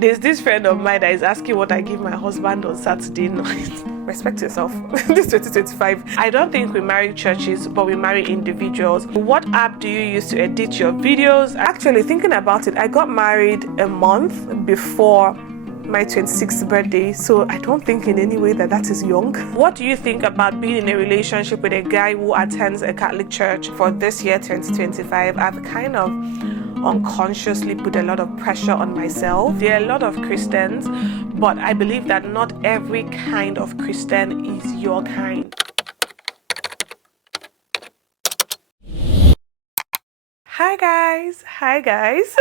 There's this friend of mine that is asking what I give my husband on Saturday night. Respect yourself. This 2025. I don't think we marry churches, but we marry individuals. What app do you use to edit your videos? Actually, thinking about it, I got married a month before my 26th birthday, so I don't think in any way that is young. What do you think about being in a relationship with a guy who attends a Catholic church? For this year 2025, I've kind of unconsciously put a lot of pressure on myself. There are a lot of Christians, but I believe that not every kind of Christian is your kind. Hi guys.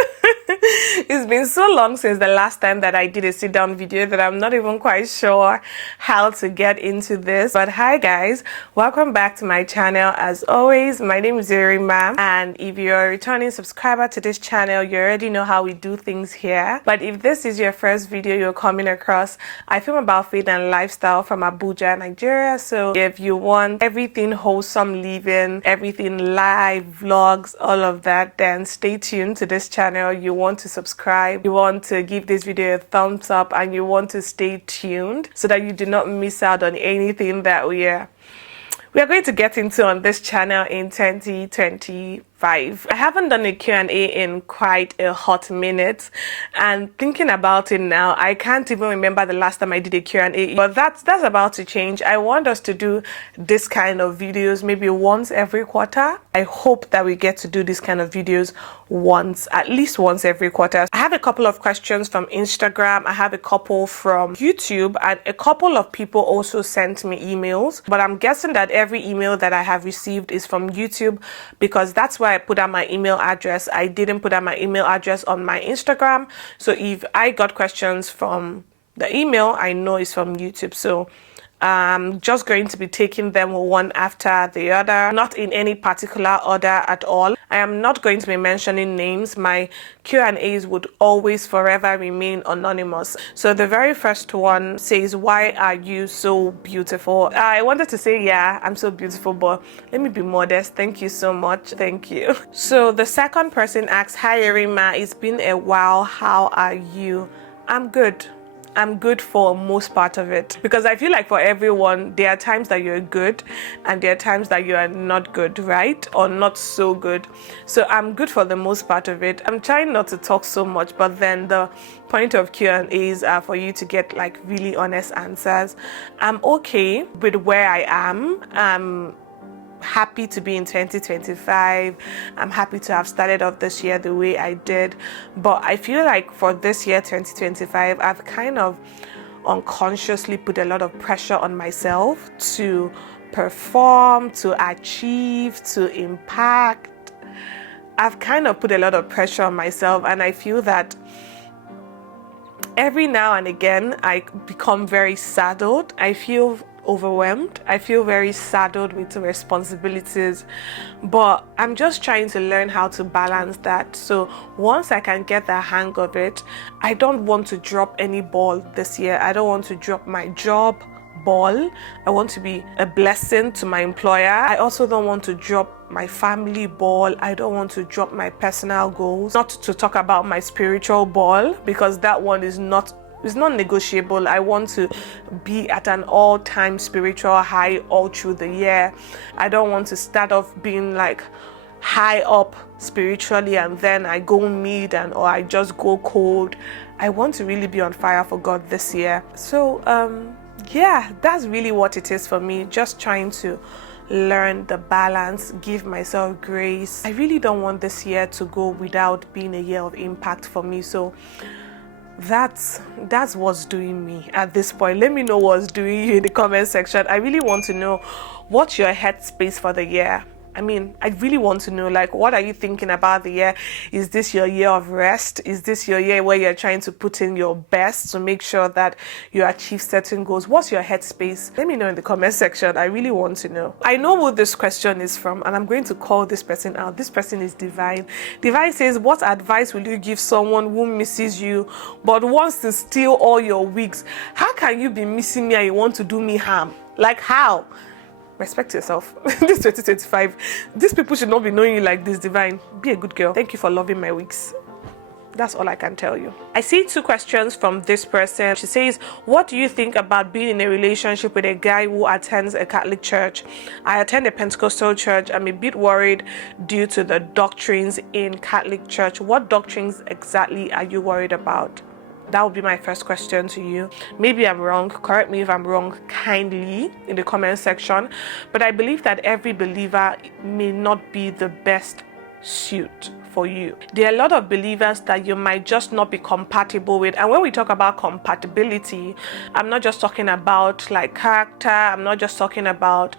It's been so long since the last time that I did a sit down video that I'm not even quite sure how to get into this. But hi guys, welcome back to my channel. As always, my name is Irima, and if you're a returning subscriber to this channel, you already know how we do things here. But if this is your first video you're coming across, I film about faith and lifestyle from Abuja, Nigeria. So if you want everything wholesome living, everything live, vlogs, all of that, then stay tuned to this channel. You want to subscribe, you want to give this video a thumbs up, and you want to stay tuned so that you do not miss out on anything that we are going to get into on this channel in 2025. I haven't done a Q&A in quite a hot minute, and thinking about it now, I can't even remember the last time I did a Q&A, but that's about to change. I want us to do this kind of videos maybe once every quarter. I hope that we get to do this kind of videos at least once every quarter. I have a couple of questions from Instagram, I have a couple from YouTube, and a couple of people also sent me emails, but I'm guessing that every email that I have received is from YouTube because that's where I put out my email address. I didn't put out my email address on my Instagram, so if I got questions from the email, I know it's from YouTube. So I'm just going to be taking them one after the other, not in any particular order at all. I am not going to be mentioning names. My Q&As would always forever remain anonymous. So the very first one says, "Why are you so beautiful?" I wanted to say, yeah, I'm so beautiful, but let me be modest. Thank you so much. Thank you. So the second person asks, "Hi Irima, it's been a while. How are you?" I'm good. I'm good for most part of it, because I feel like for everyone there are times that you're good and there are times that you are not good, right? Or not so good. So I'm good for the most part of it. I'm trying not to talk so much, but then the point of Q&As are for you to get like really honest answers. I'm okay with where I am. Happy to be in 2025. I'm happy to have started off this year the way I did, but I feel like for this year 2025 I've kind of unconsciously put a lot of pressure on myself to perform, to achieve, to impact. I've kind of put a lot of pressure on myself, and I feel that every now and again I become very saddled. I feel overwhelmed. I feel very saddled with the responsibilities, but I'm just trying to learn how to balance that. So once I can get the hang of it, I don't want to drop any ball this year. I don't want to drop my job ball. I want to be a blessing to my employer. I also don't want to drop my family ball. I don't want to drop my personal goals, not to talk about my spiritual ball, because that one is not negotiable. I want to be at an all-time spiritual high all through the year. I don't want to start off being like high up spiritually and then I go mid or I just go cold. I want to really be on fire for God this year. So yeah, that's really what it is for me. Just trying to learn the balance, give myself grace. I really don't want this year to go without being a year of impact for me. So that's what's doing me at this point. Let me know what's doing you in the comment section. I really want to know what's your headspace for the year. I mean, I really want to know, like, what are you thinking about the year? Is this your year of rest? Is this your year where you're trying to put in your best to make sure that you achieve certain goals? What's your headspace? Let me know in the comment section. I really want to know. I know who this question is from, and I'm going to call this person out. This person is Divine. Divine says, "What advice will you give someone who misses you but wants to steal all your wigs? How can you be missing me and you want to do me harm? Like how?" Respect yourself. This 2025, these people should not be knowing you like this, Divine. Be a good girl. Thank you for loving my wigs. That's all I can tell you. I see 2 questions from this person. She says, what do you think about being in a relationship with a guy who attends a Catholic church? I attend a Pentecostal church. I'm a bit worried due to the doctrines in Catholic church. What doctrines exactly are you worried about? That would be my first question to you. Maybe I'm wrong. Correct me if I'm wrong kindly in the comment section. But I believe that every believer may not be the best suit for you. There are a lot of believers that you might just not be compatible with. And when we talk about compatibility, I'm not just talking about like character. I'm not just talking about,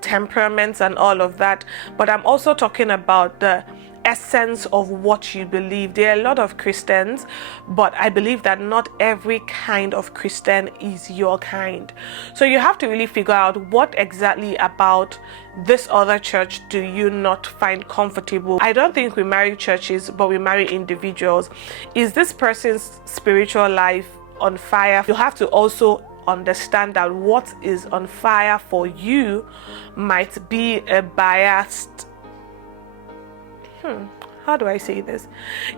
temperaments and all of that. But I'm also talking about the essence of what you believe. There are a lot of Christians, but I believe that not every kind of Christian is your kind. So you have to really figure out what exactly about this other church do you not find comfortable. I don't think we marry churches, but we marry individuals. Is this person's spiritual life on fire? You have to also understand that what is on fire for you might be a biased how do I say this?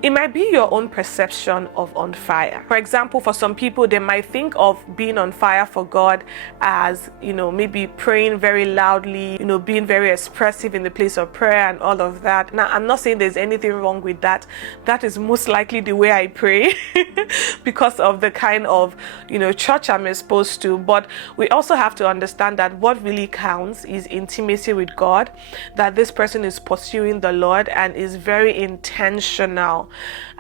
It might be your own perception of on fire. For example, for some people, they might think of being on fire for God as, maybe praying very loudly, being very expressive in the place of prayer and all of that. Now, I'm not saying there's anything wrong with that. That is most likely the way I pray because of the kind of, church I'm exposed to. But we also have to understand that what really counts is intimacy with God, that this person is pursuing the Lord and is very intentional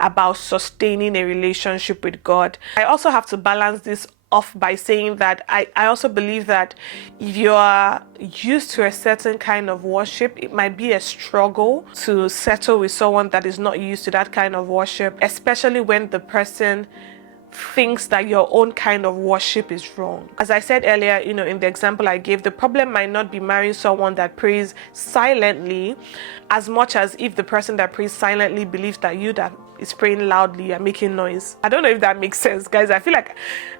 about sustaining a relationship with God. I also have to balance this off by saying that I also believe that if you are used to a certain kind of worship, it might be a struggle to settle with someone that is not used to that kind of worship, especially when the person thinks that your own kind of worship is wrong. As I said earlier, in the example I gave, the problem might not be marrying someone that prays silently as much as if the person that prays silently believes that you that is praying loudly and making noise. I don't know if that makes sense, guys. I feel like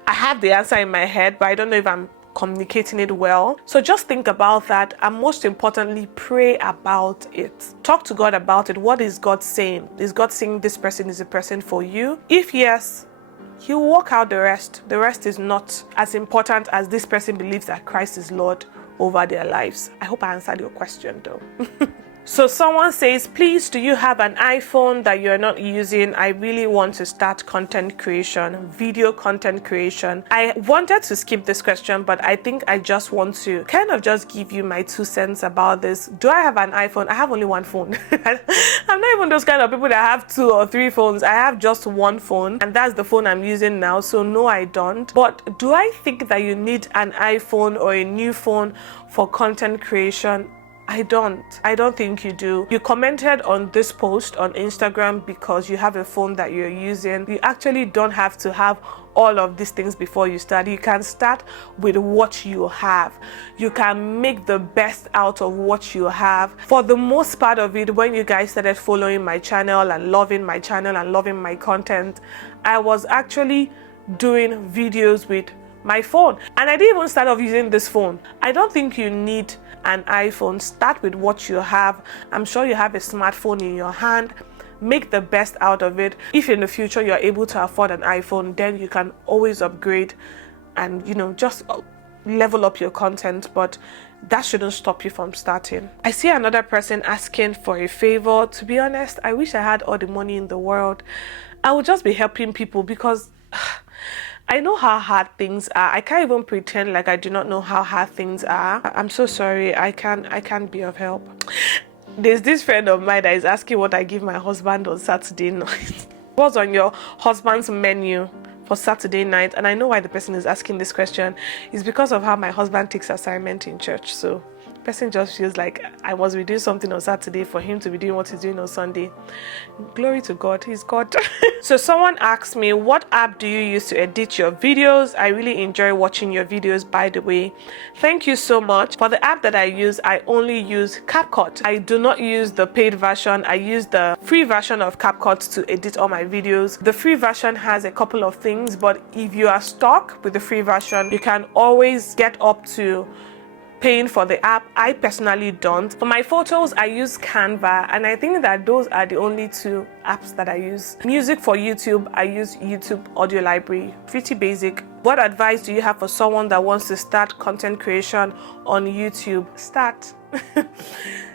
I have the answer in my head, but I don't know if I'm communicating it well. So just think about that, and most importantly, pray about it. Talk to God about it. What is God saying? Is God saying this person is a person for you? If yes, He'll work out the rest. The rest is not as important as this person believes that Christ is Lord over their lives. I hope I answered your question though. So someone says, please, do you have an iPhone that you're not using? I really want to start content creation, video content creation. I wanted to skip this question, but I think I just want to kind of just give you my 2 cents about this. Do I have an iPhone? I have only one phone. I'm not even those kind of people that have 2 or 3 phones. I have just one phone, and that's the phone I'm using now. So no, I don't. But do I think that you need an iPhone or a new phone for content creation? I don't think you do. You commented on this post on Instagram because you have a phone that you're using. You actually don't have to have all of these things before you start. You can start with what you have. You can make the best out of what you have. For the most part of it, when you guys started following my channel and loving my channel and loving my content, I was actually doing videos with my phone, and I didn't even start off using this phone. I don't think you need an iPhone. Start with what you have. I'm sure you have a smartphone in your hand. Make the best out of it. If in the future you're able to afford an iPhone, then you can always upgrade and just level up your content, but that shouldn't stop you from starting. I see another person asking for a favor. To be honest, I wish I had all the money in the world. I would just be helping people because I know how hard things are. I can't even pretend like I do not know how hard things are. I'm so sorry. I can't be of help. There's this friend of mine that is asking what I give my husband on Saturday night. What's on your husband's menu for Saturday night? And I know why the person is asking this question. It's because of how my husband takes assignment in church. So person just feels like I must be doing something on Saturday for him to be doing what he's doing on Sunday. Glory to God, he's God. So someone asked me, what app do you use to edit your videos? I really enjoy watching your videos, by the way. Thank you so much. For the app that I use, I only use CapCut. I do not use the paid version. I use the free version of CapCut to edit all my videos. The free version has a couple of things, but if you are stuck with the free version, you can always get up to paying for the app. I personally don't. For my photos, I use Canva, and I think that those are the only two apps that I use. Music for YouTube, I use YouTube Audio Library. Pretty basic. What advice do you have for someone that wants to start content creation on YouTube? Start.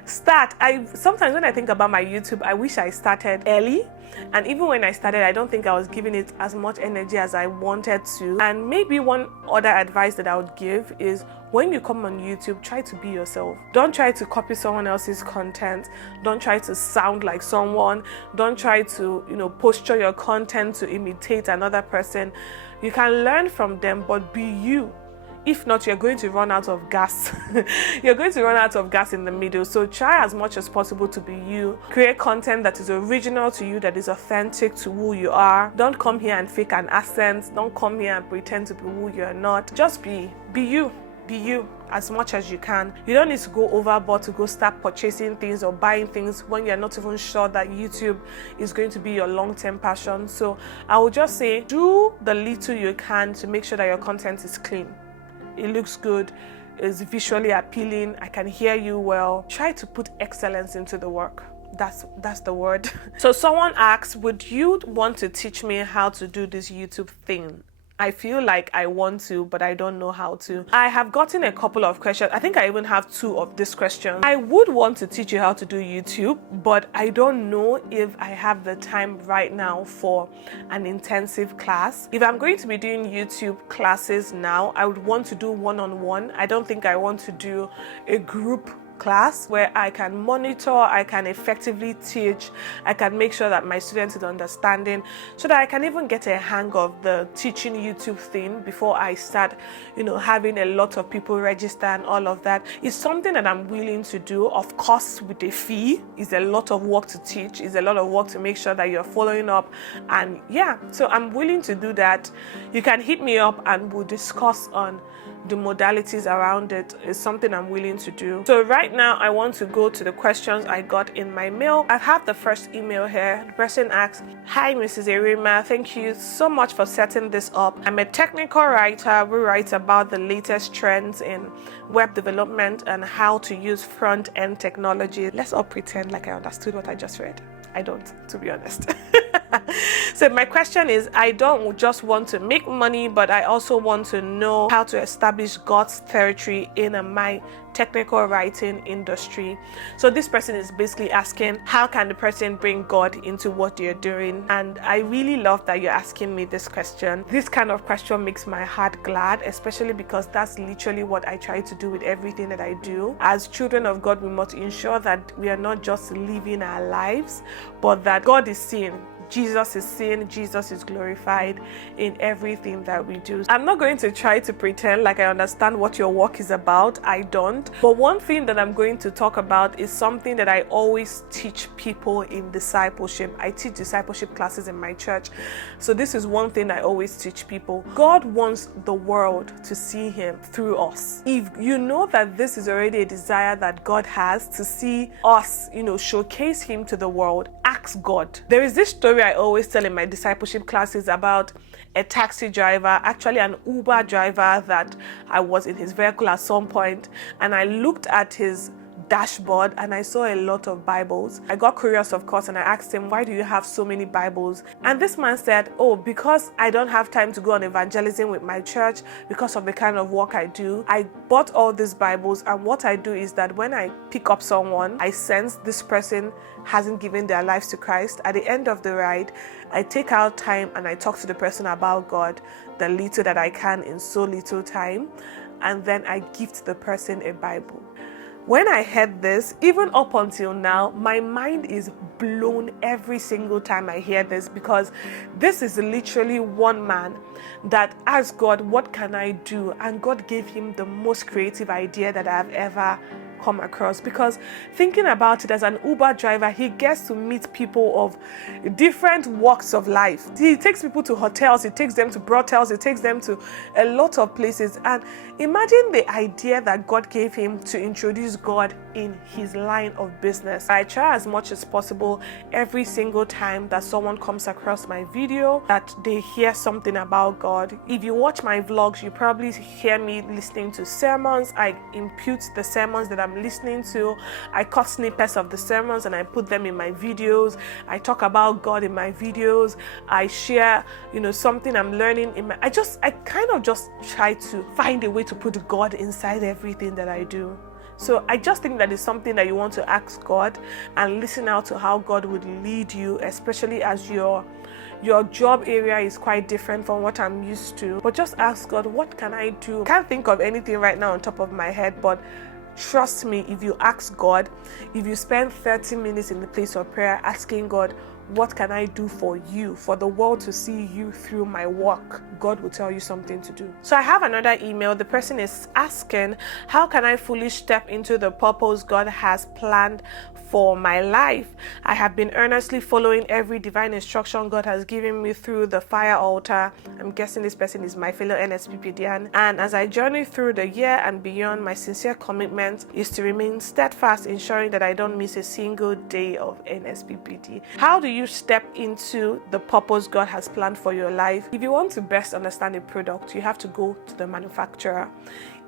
Start. Sometimes when I think about my YouTube, I wish I started early. And even when I started, I don't think I was giving it as much energy as I wanted to. And maybe one other advice that I would give is, when you come on YouTube, try to be yourself. Don't try to copy someone else's content. Don't try to sound like someone. Don't try to, posture your content to imitate another person. You can learn from them, but be you. If not, you're going to run out of gas. You're going to run out of gas in the middle. So try as much as possible to be you. Create content that is original to you, that is authentic to who you are. Don't come here and fake an accent. Don't come here and pretend to be who you're not. Just be you. Be you as much as you can. You don't need to go overboard to go start purchasing things or buying things when you're not even sure that YouTube is going to be your long-term passion. So I would just say, do the little you can to make sure that your content is clean. It looks good, is visually appealing, I can hear you well. Try to put excellence into the work. That's the word. So someone asks, would you want to teach me how to do this YouTube thing? I feel like I want to, but I don't know how to. I have gotten a couple of questions. I think I even have 2 of these questions. I would want to teach you how to do YouTube, but I don't know if I have the time right now for an intensive class. If I'm going to be doing YouTube classes now, I would want to do one-on-one. I don't think I want to do a group class where I can monitor, I can effectively teach, I can make sure that my students are understanding, so that I can even get a hang of the teaching YouTube thing before I start, having a lot of people register and all of that. It's something that I'm willing to do, of course, with a fee. It's a lot of work to teach, it's a lot of work to make sure that you're following up, and so I'm willing to do that. You can hit me up and we'll discuss on the modalities around it. Is something I'm willing to do. So right now I want to go to the questions I got in my mail. I have the first email here. The person asks, hi Mrs. Erima, thank you so much for setting this up. I'm a technical writer who writes about the latest trends in web development and how to use front-end technology. Let's all pretend like I understood what I just read. I don't, to be honest. So my question is, I don't just want to make money, but I also want to know how to establish God's territory in my technical writing industry. So this person is basically asking, how can the person bring God into what they're doing? And I really love that you're asking me this question. This kind of question makes my heart glad, especially because that's literally what I try to do with everything that I do. As children of God, we must ensure that we are not just living our lives, but that God is seen. Jesus is seen, Jesus is glorified in everything that we do. I'm not going to try to pretend like I understand what your work is about. I don't. But one thing that I'm going to talk about is something that I always teach people in discipleship. I teach discipleship classes in my church. So this is one thing I always teach people. God wants the world to see him through us. If you know that this is already a desire that God has to see us, showcase him to the world, ask God. There is this story I always tell in my discipleship classes about a taxi driver, actually an Uber driver, that I was in his vehicle at some point, and I looked at his dashboard and I saw a lot of Bibles. I got curious, of course, and I asked him, why do you have so many Bibles? And this man said, oh, because I don't have time to go on evangelism with my church because of the kind of work I do. I bought all these Bibles, and what I do is that when I pick up someone, I sense this person hasn't given their lives to Christ. At the end of the ride, I take out time and I talk to the person about God, the little that I can in so little time, and then I gift the person a Bible. When I heard this, even up until now, my mind is blown every single time I hear this, because this is literally one man that asked God, what can I do? And God gave him the most creative idea that I've ever come across, because thinking about it, as an Uber driver, he gets to meet people of different walks of life. He takes people to hotels, he takes them to brothels, he takes them to a lot of places. And imagine the idea that God gave him to introduce God in his line of business. I try as much as possible every single time that someone comes across my video that they hear something about God. If you watch my vlogs, you probably hear me listening to sermons. I impute the sermons that I'm listening to. I cut snippets of the sermons and I put them in my videos. I talk about God in my videos. I share, something I'm learning in my, I kind of just try to find a way to put God inside everything that I do. So I just think that is something that you want to ask God and listen out to how God would lead you, especially as your job area is quite different from what I'm used to. But just ask God, what can I do? Can't think of anything right now on top of my head, but trust me, if you ask God, if you spend 30 minutes in the place of prayer asking God, what can I do for you, for the world to see you through my work, God will tell you something to do. So I have another email. The person is asking, how can I fully step into the purpose God has planned for my life? I have been earnestly following every divine instruction God has given me through the fire altar. I'm guessing this person is my fellow NSPPDian. And as I journey through the year and beyond, my sincere commitment is to remain steadfast, ensuring that I don't miss a single day of NSPPD. How do you step into the purpose God has planned for your life? If you want to best understand a product, you have to go to the manufacturer.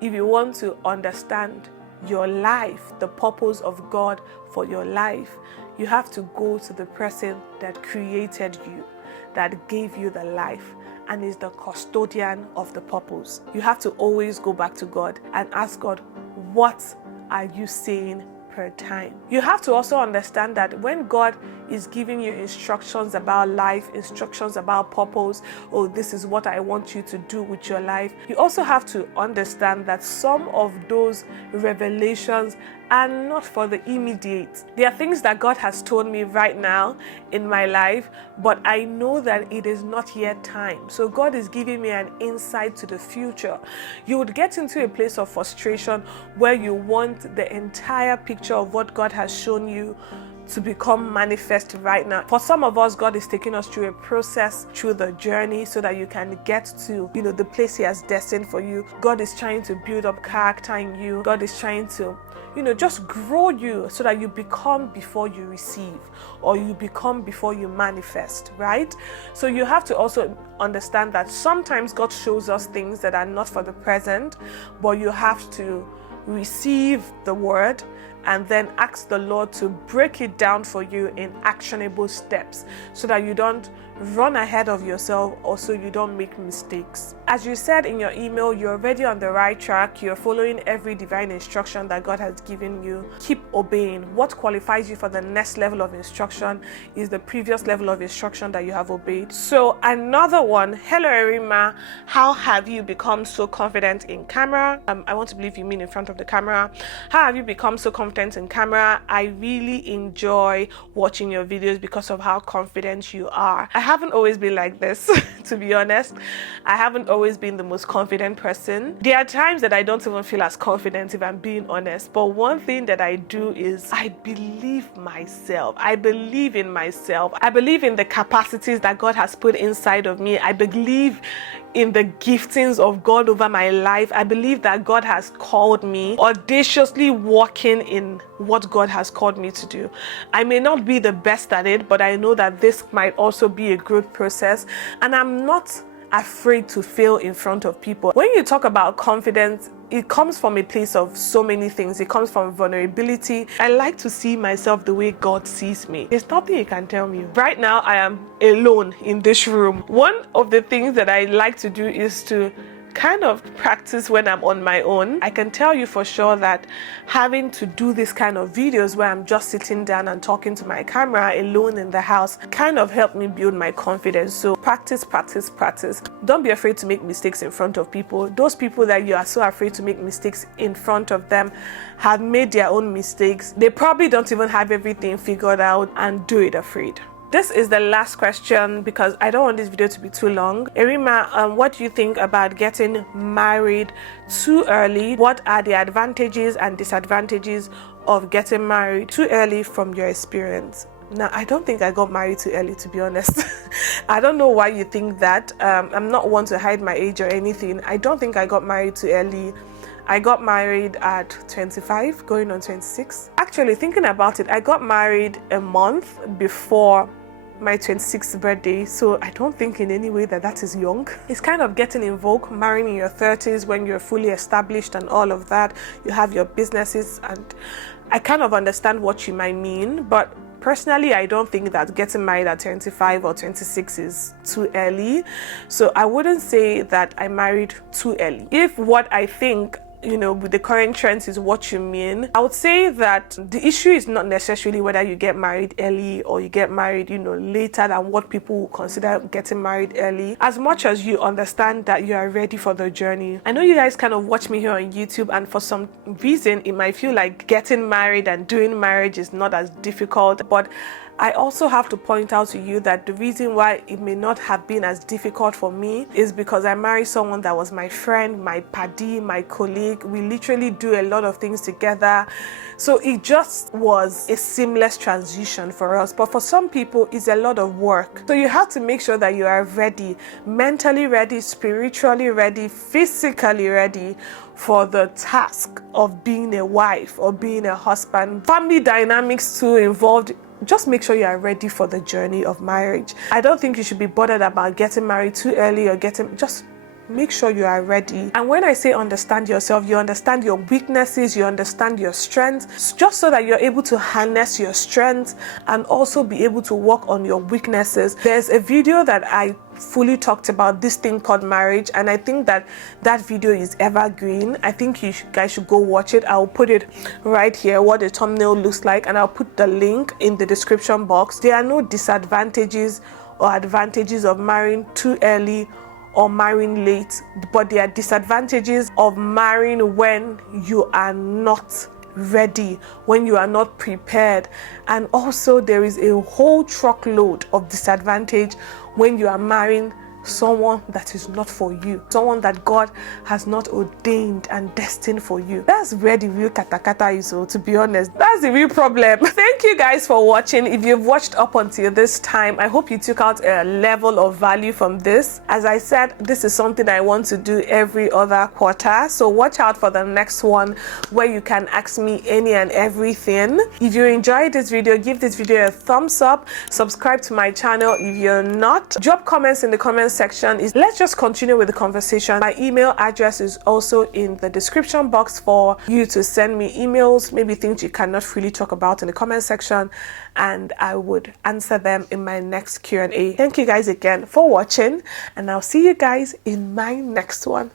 If you want to understand your life, the purpose of God for your life, you have to go to the person that created you, that gave you the life, and is the custodian of the purpose. You have to always go back to God and ask God, what are you saying per time? You have to also understand that when God is giving you instructions about life, instructions about purpose, oh, this is what I want you to do with your life, you also have to understand that some of those revelations are not for the immediate. There are things that God has told me right now in my life, but I know that it is not yet time. So God is giving me an insight to the future. You would get into a place of frustration where you want the entire picture of what God has shown you to become manifest right now. For some of us, God is taking us through a process, through the journey, so that you can get to, the place He has destined for you. God is trying to build up character in you. God is trying to, just grow you so that you become before you receive, or you become before you manifest, right? So you have to also understand that sometimes God shows us things that are not for the present, but you have to receive the word and then ask the Lord to break it down for you in actionable steps so that you don't run ahead of yourself or so you don't make mistakes. As you said in your email, you're already on the right track. You're following every divine instruction that God has given you. Keep obeying. What qualifies you for the next level of instruction is the previous level of instruction that you have obeyed. So another one, hello Erima, how have you become so confident in camera? I want to believe you mean in front of the camera. How have you become so confident in camera? I really enjoy watching your videos because of how confident you are. I haven't always been like this, to be honest. I haven't always been the most confident person. There are times that I don't even feel as confident, if I'm being honest. But one thing that I do is I believe myself. I believe in myself. I believe in the capacities that God has put inside of me. I believe in the giftings of God over my life. I believe that God has called me, audaciously walking in what God has called me to do. I may not be the best at it, but I know that this might also be a growth process, and I'm not afraid to fail in front of people. When you talk about confidence, it comes from a place of so many things. It comes from vulnerability. I like to see myself the way God sees me. There's nothing you can tell me. Right now, I am alone in this room. One of the things that I like to do is to kind of practice when I'm on my own. I can tell you for sure that having to do this kind of videos where I'm just sitting down and talking to my camera alone in the house kind of helped me build my confidence. So practice. Don't be afraid to make mistakes in front of people. Those people that you are so afraid to make mistakes in front of them have made their own mistakes. They probably don't even have everything figured out and do it afraid. this is the last question because I don't want this video to be too long. Erima, what do you think about getting married too early? What are the advantages and disadvantages of getting married too early from your experience? Now, I don't think I got married too early, to be honest. I don't know why you think that. I'm not one to hide my age or anything. I don't think I got married too early. I got married at 25, going on 26. Actually, thinking about it, I got married a month before my 26th birthday, so I don't think in any way that is young. It's kind of getting in vogue, marrying in your 30s when you're fully established and all of that. You have your businesses, and I kind of understand what you might mean, but personally, I don't think that getting married at 25 or 26 is too early. So I wouldn't say that I married too early. If what I think, with the current trends is what you mean, I would say that the issue is not necessarily whether you get married early or you get married, later than what people would consider getting married early. As much as you understand that you are ready for the journey. I know you guys kind of watch me here on YouTube, and for some reason, it might feel like getting married and doing marriage is not as difficult, but I also have to point out to you that the reason why it may not have been as difficult for me is because I married someone that was my friend, my paddy, my colleague. We literally do a lot of things together. So it just was a seamless transition for us. But for some people, it's a lot of work. So you have to make sure that you are ready, mentally ready, spiritually ready, physically ready for the task of being a wife or being a husband. Family dynamics too involved. Just make sure you are ready for the journey of marriage. I don't think you should be bothered about getting married too early or just make sure you are ready. And when I say understand yourself, you understand your weaknesses, you understand your strengths, just so that you're able to harness your strengths and also be able to work on your weaknesses. There's a video that I fully talked about this thing called marriage, and I think that video is evergreen. I think you guys should go watch it. I'll put it right here, what the thumbnail looks like, and I'll put the link in the description box. There are no disadvantages or advantages of marrying too early or marrying late, but there are disadvantages of marrying when you are not ready, when you are not prepared. And also there is a whole truckload of disadvantage when you are marrying someone that is not for you, someone that God has not ordained and destined for you. That's where the real katakata is. So to be honest, that's the real problem. Thank you guys for watching. If you've watched up until this time, I hope you took out a level of value from this. As I said, this is something I want to do every other quarter, so watch out for the next one where you can ask me any and everything. If you enjoyed this video, give this video a thumbs up, subscribe to my channel if you're not, drop comments in the comments section. Let's just continue with the conversation. My email address is also in the description box for you to send me emails, maybe things you cannot freely talk about in the comment section, and I would answer them in my next Q&A. Thank you guys again for watching, and I'll see you guys in my next one.